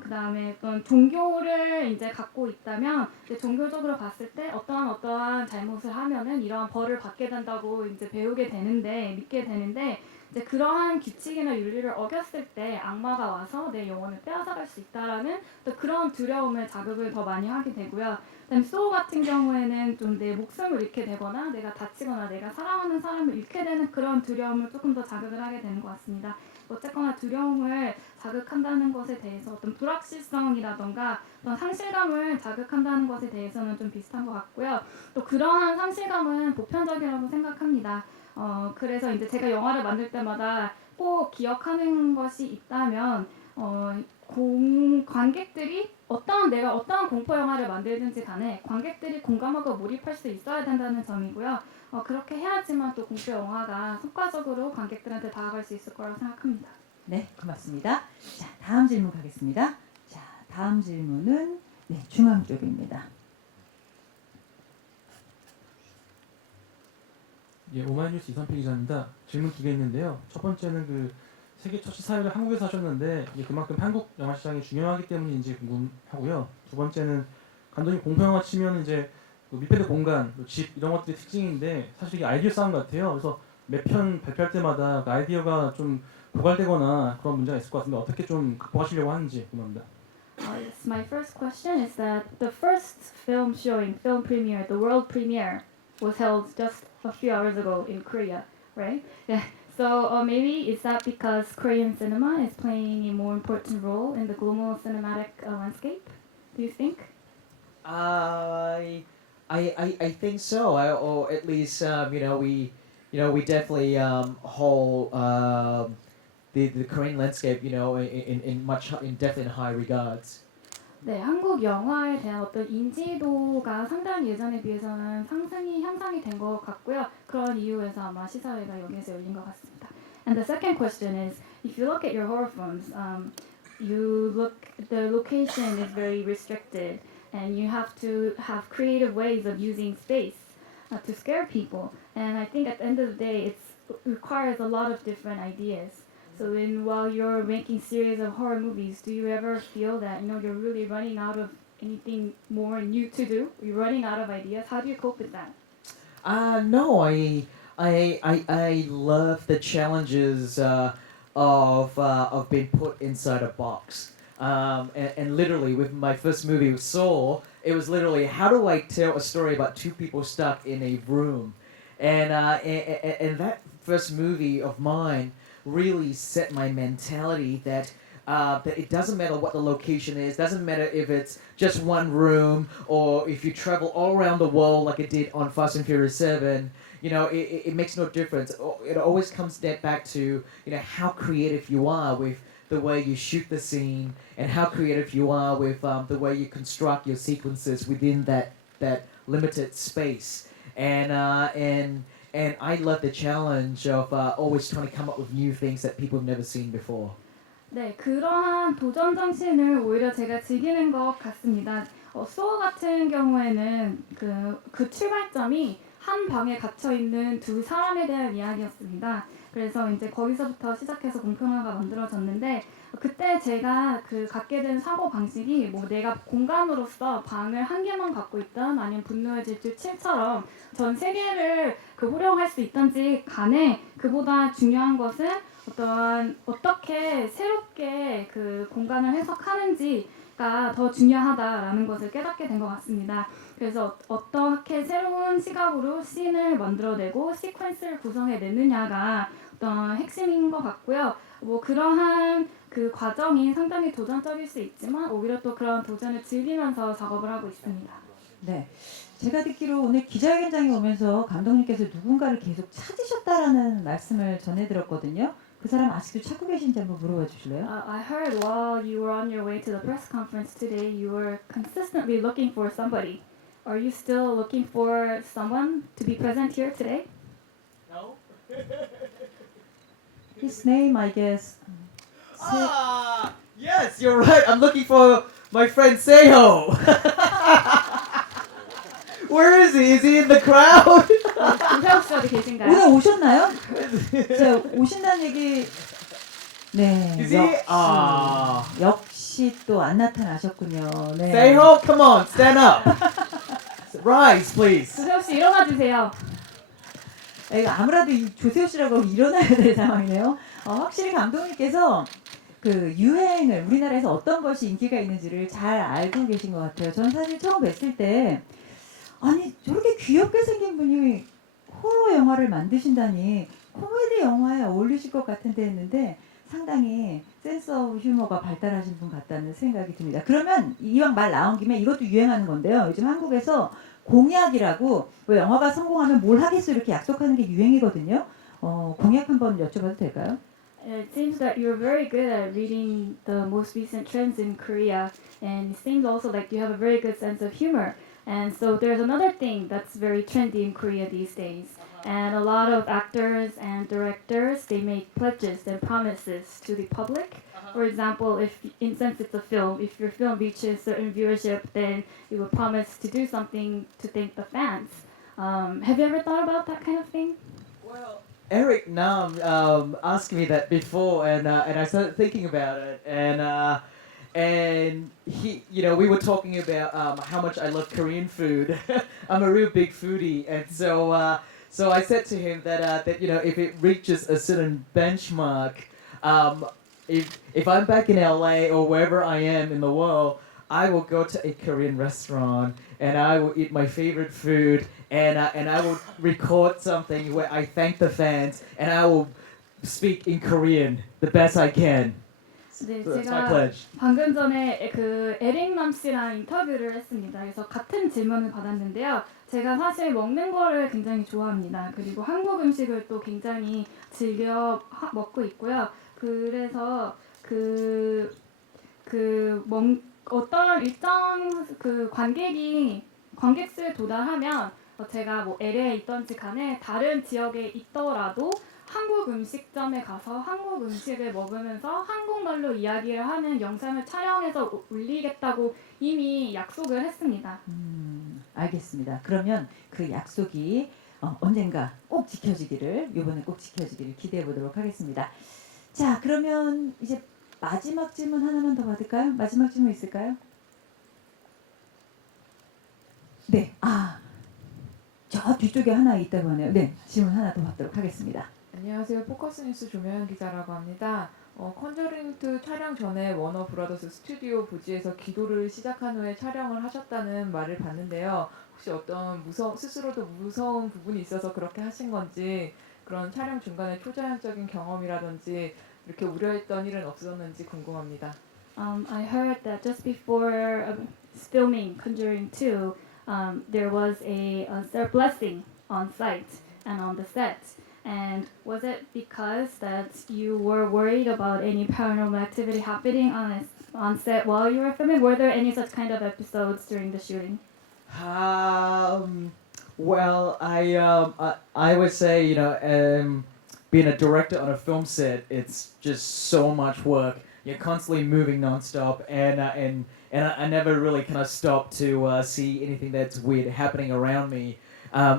그 다음에 어떤 종교를 이제 갖고 있다면 이제 종교적으로 봤을 때 어떠한 잘못을 하면은 이러한 벌을 받게 된다고 이제 배우게 되는데 믿게 되는데 이제 그러한 규칙이나 윤리를 어겼을 때 악마가 와서 내 영혼을 빼앗아갈 수 있다라는 또 그런 두려움을 자극을 더 많이 하게 되고요. 그다음에 소우 같은 경우에는 좀 내 목숨을 잃게 되거나 내가 다치거나 내가 사랑하는 사람을 잃게 되는 그런 두려움을 조금 더 자극을 하게 되는 것 같습니다. 어쨌거나 두려움을 자극한다는 것에 대해서 어떤 불확실성이라던가 어떤 상실감을 자극한다는 것에 대해서는 좀 비슷한 것 같고요. 또 그러한 상실감은 보편적이라고 생각합니다. 그래서 이제 제가 영화를 만들 때마다 꼭 기억하는 것이 있다면 관객들이 내가 어떠한 공포 영화를 만들든지 간에 관객들이 공감하고 몰입할 수 있어야 된다는 점이고요. 그렇게 해야지만 또 공포 영화가 효과적으로 관객들한테 다가갈 수 있을 거라고 생각합니다. 네, 고맙습니다. 자, 다음 질문 가겠습니다. 자, 다음 질문은 네, 중앙 쪽입니다. 예, 오마이뉴스 이선필 기자입니다. 질문 2개 있는데요. 첫 번째는 그 세계 첫 사회를 한국에서 하셨는데 이게 그만큼 한국 영화 시장이 중요하기 때문인지 궁금하고요. 두 번째는 감독님 공포 영화 치면 이제 그 밀폐된 공간, 집 이런 것들이 특징인데 사실 이게 아이디어 싸움 같아요. 그래서 몇 편 발표할 때마다 그 아이디어가 좀 고갈되거나 그런 문제가 있을 것 같은데 어떻게 좀 극복하시려고 하는지 궁금합니다. Yes, my first question is that the first film showing, film premiere, the world premiere, was held just a few hours ago in Korea, right? Yeah. So maybe is that because Korean cinema is playing a more important role in the global cinematic landscape? Do you think? I think so. Or at least we definitely hold the Korean landscape in definitely high regards. 네, 한국 영화에 대한 어떤 인지도가 상당히 예전에 비해서는 향상이 된 것 같고요. 그런 이유에서 아마 시사회가 여기에서 열린 것 같습니다. And the second question is, if you look at your horror films, the location is very restricted, and you have to have creative ways of using space to scare people. And I think at the end of the day, it requires a lot of different ideas. So while you're making series of horror movies, do you ever feel that you're really running out of anything more new to do? You're running out of ideas. How do you cope with that? No, I love the challenges of being put inside a box. And literally, with my first movie, Saw, it was literally how do I tell a story about two people stuck in a room, and that first movie of mine really set my mentality that it doesn't matter what the location is, doesn't matter if it's just one room or if you travel all around the world like it did on Fast and Furious 7. It makes no difference. It always comes back to how creative you are with the way you shoot the scene and how creative you are with the way you construct your sequences within that limited space. And I love the challenge of always trying to come up with new things that people have never seen before. 네, 그러한 도전 정신을 오히려 제가 즐기는 것 같습니다. 소어 같은 경우에는 그 출발점이 한 방에 gat혀 있는 두 사람에 대한 이야기였습니다. 그래서 이제 거기서부터 시작해서 공평화가 만들어졌는데 그때 제가 갖게 된 사고 방식이 내가 공간으로서 방을 한 개만 갖고 있던 아니면 분노의 질주 7처럼 전 세계를 호령할 수 있던지 간에 그보다 중요한 것은 어떻게 새롭게 그 공간을 해석하는지가 더 중요하다라는 것을 깨닫게 된 것 같습니다. 그래서 어떻게 새로운 시각으로 씬을 만들어내고 시퀀스를 구성해내느냐가 어떤 핵심인 것 같고요. 그러한 그 과정이 상당히 도전적일 수 있지만 오히려 또 그런 도전을 즐기면서 작업을 하고 있습니다. 네, 제가 듣기로 오늘 기자회견장에 오면서 감독님께서 누군가를 계속 찾으셨다라는 말씀을 전해 들었거든요. 그 사람 아직도 찾고 계신지 한번 물어봐 주실래요? I heard while you were on your way to the press conference today, you were consistently looking for somebody. Are you still looking for someone to be present here today? No. His name, I guess. Yes, you're right. I'm looking for my friend Seo. Where is he? Is he in the crowd? 김세욱 씨 어디 계신가요? 오늘 오셨나요? 자, 오신다는 얘기. 네. Is he? 역시 또 안 나타나셨군요. 네. Seo, come on, stand up. Rise, please. 김세욱 씨 일어나 주세요. 이거 아무라도 조세호 씨라고 일어나야 될 상황이네요. 확실히 감독님께서 그 유행을 우리나라에서 어떤 것이 인기가 있는지를 잘 알고 계신 것 같아요. 저는 사실 처음 뵀을 때 아니 저렇게 귀엽게 생긴 분이 호러 영화를 만드신다니 코미디 영화에 어울리실 것 같은데 했는데 상당히 센스 오브 휴머가 발달하신 분 같다는 생각이 듭니다. 그러면 이왕 말 나온 김에 이것도 유행하는 건데요. 요즘 한국에서 공약이라고 왜 영화가 성공하면 뭘 하겠어 이렇게 약속하는 게 유행이거든요. 공약 한번 여쭤봐도 될까요? It seems that you're very good at reading the most recent trends in Korea, and it seems also like you have a very good sense of humor. And so there's another thing that's very trendy in Korea these days. And a lot of actors and directors, they make pledges and promises to the public. For example, since it's a film, if your film reaches certain viewership, then you will promise to do something to thank the fans. Have you ever thought about that kind of thing? Well, Eric Nam asked me that before, and I started thinking about it, and he, we were talking about how much I love Korean food. I'm a real big foodie, and so I said to him that if it reaches a certain benchmark, if I'm back in LA or wherever I am in the world, I will go to a Korean restaurant and I will eat my favorite food and I will record something where I thank the fans and I will speak in Korean the best I can. 네, So that's my 제가 pledge. 방금 전에 그 에릭남 씨랑 인터뷰를 했습니다. 그래서 같은 질문을 받았는데요. 제가 사실 먹는 거를 굉장히 좋아합니다. 그리고 한국 음식을 또 굉장히 즐겨 먹고 있고요. 그래서 어떤 일정 그 관객수에 도달하면 제가 뭐 LA에 있던지 간에 다른 지역에 있더라도 한국 음식점에 가서 한국 음식을 먹으면서 한국말로 이야기를 하는 영상을 촬영해서 올리겠다고 이미 약속을 했습니다. 알겠습니다. 그러면 그 약속이 언젠가 꼭 지켜지기를 이번에 꼭 지켜지기를 기대해 보도록 하겠습니다. 자, 그러면 이제 마지막 질문 하나만 더 받을까요? 마지막 질문 있을까요? 네, 저 뒤쪽에 하나 있다고 하네요. 네, 질문 하나 더 받도록 하겠습니다. 안녕하세요. 포커스뉴스 조명현 기자라고 합니다. 컨저링2 촬영 전에 워너브라더스 스튜디오 부지에서 기도를 시작한 후에 촬영을 하셨다는 말을 봤는데요. 혹시 어떤 스스로도 무서운 부분이 있어서 그렇게 하신 건지 그런 촬영 중간에 초자연적인 경험이라든지 이렇게 우려했던 일은 없었는지 궁금합니다. I heard that just before filming Conjuring 2, there was a blessing on site and on the set. And was it because that you were worried about any paranormal activity happening on set while you were filming? Were there any such kind of episodes during the shooting? Well, I would say being a director on a film set, it's just so much work. You're constantly moving nonstop, and I never really kind of stop to see anything that's weird happening around me.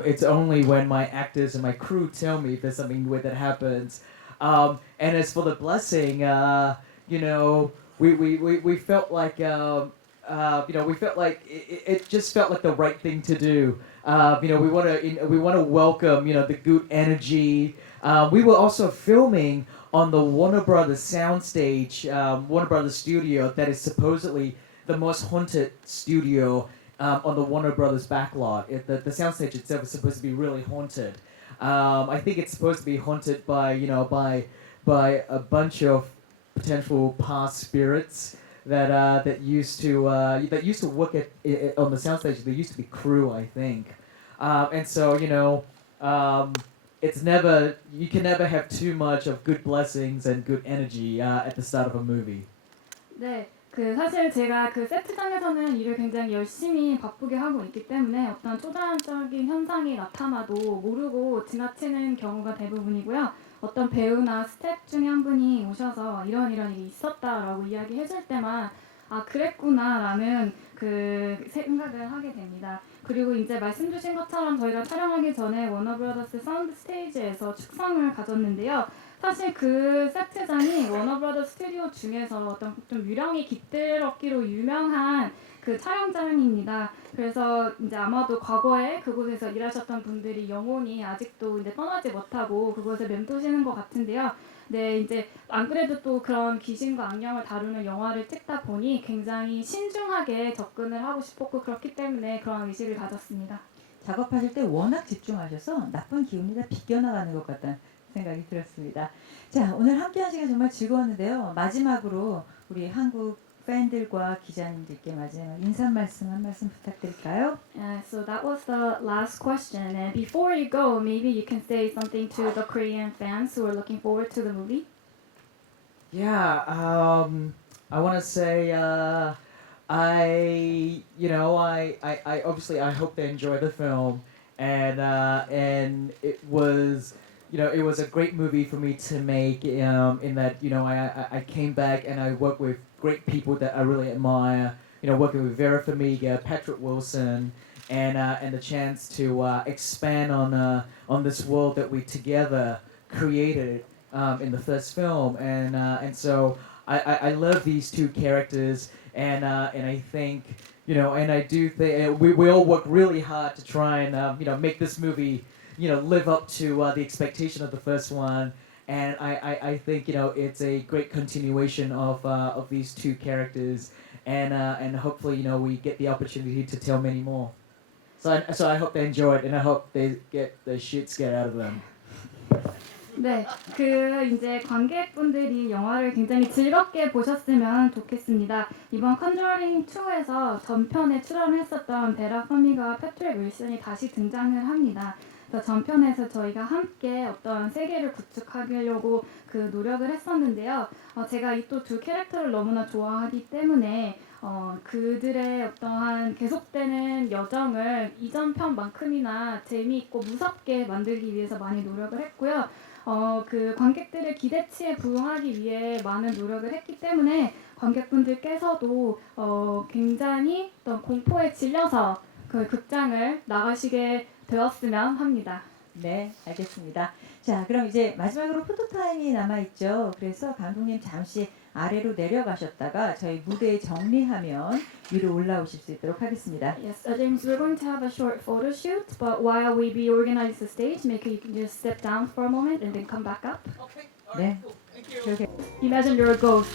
It's only when my actors and my crew tell me if there's something weird that happens. And as for the blessing, we felt like we felt like it just felt like the right thing to do. We want to welcome the good energy. We were also filming on the Warner Brothers soundstage, Warner Brothers studio that is supposedly the most haunted studio on the Warner Brothers backlot. The soundstage itself is supposed to be really haunted. I think it's supposed to be haunted by a bunch of potential past spirits that used to work on the soundstage. They used to be crew, I think. And so it's never, you can never have too much of good blessings and good energy at the start of a movie. 네, 사실 제가 그 세트장에서는 일을 굉장히 열심히 바쁘게 하고 있기 때문에 어떤 초자연적인 현상이 나타나도 모르고 지나치는 경우가 대부분이고요. 어떤 배우나 스태프 중에 한 분이 오셔서 이런 일이 있었다라고 이야기해줄 때만 그랬구나라는 그 생각을 하게 됩니다. 그리고 이제 말씀 주신 것처럼 저희가 촬영하기 전에 워너브라더스 사운드 스테이지에서 축성을 가졌는데요. 사실 그 세트장이 워너브라더스 스튜디오 중에서 어떤 좀 유령이 깃들었기로 유명한 그 촬영장입니다. 그래서 이제 아마도 과거에 그곳에서 일하셨던 분들이 영혼이 아직도 이제 떠나지 못하고 그곳에 맴도시는 것 같은데요. 네, 이제 안 그래도 또 그런 귀신과 악령을 다루는 영화를 찍다 보니 굉장히 신중하게 접근을 하고 싶었고 그렇기 때문에 그런 의식을 가졌습니다. 작업하실 때 워낙 집중하셔서 나쁜 기운이 다 비껴나가는 것 같다는 생각이 들었습니다. 자, 오늘 함께한 시간 정말 즐거웠는데요. 마지막으로 우리 한국 팬들과 기자님들께 마지막 인사 말씀 한 말씀 부탁드릴까요? So that was the last question. And before you go, maybe you can say something to the Korean fans who are looking forward to the movie. Yeah, I want to say, I obviously I hope they enjoy the film, and it was, it was a great movie for me to make. In that, I came back and I worked with great people that I really admire. Working with Vera Farmiga, Patrick Wilson, and the chance to expand on this world that we together created in the first film, and so I love these two characters, and I think, and I do think we all work really hard to try and make this movie live up to the expectation of the first one, and I think it's a great continuation of these two characters, and hopefully we get the opportunity to tell many more. So I hope they enjoy it, and I hope they get the shit scared out of them. 네, 이제 관객분들이 영화를 굉장히 즐겁게 보셨으면 좋겠습니다. 이번 컨저링 2에서 전편에 출연했었던 베라 퍼미가와 패트릭 윌슨이 다시 등장을 합니다. 그래서 전편에서 저희가 함께 어떤 세계를 구축하려고 그 노력을 했었는데요. 제가 이 또 두 캐릭터를 너무나 좋아하기 때문에 그들의 어떠한 계속되는 여정을 이전 편만큼이나 재미있고 무섭게 만들기 위해서 많이 노력을 했고요. 그 관객들의 기대치에 부응하기 위해 많은 노력을 했기 때문에 관객분들께서도 굉장히 어떤 공포에 질려서 그 극장을 나가시게 되었으면 합니다. 네, 알겠습니다. 자, 그럼 이제 마지막으로 포토타임이 남아있죠. 그래서 감독님 잠시 아래로 내려가셨다가 저희 무대 정리하면 위로 올라오실 수 있도록 하겠습니다. Yes, James, we're going to have a short photo shoot, but while we reorganize the stage, maybe you can just step down for a moment and then come back up. 네, 그렇게 Imagine you're a ghost.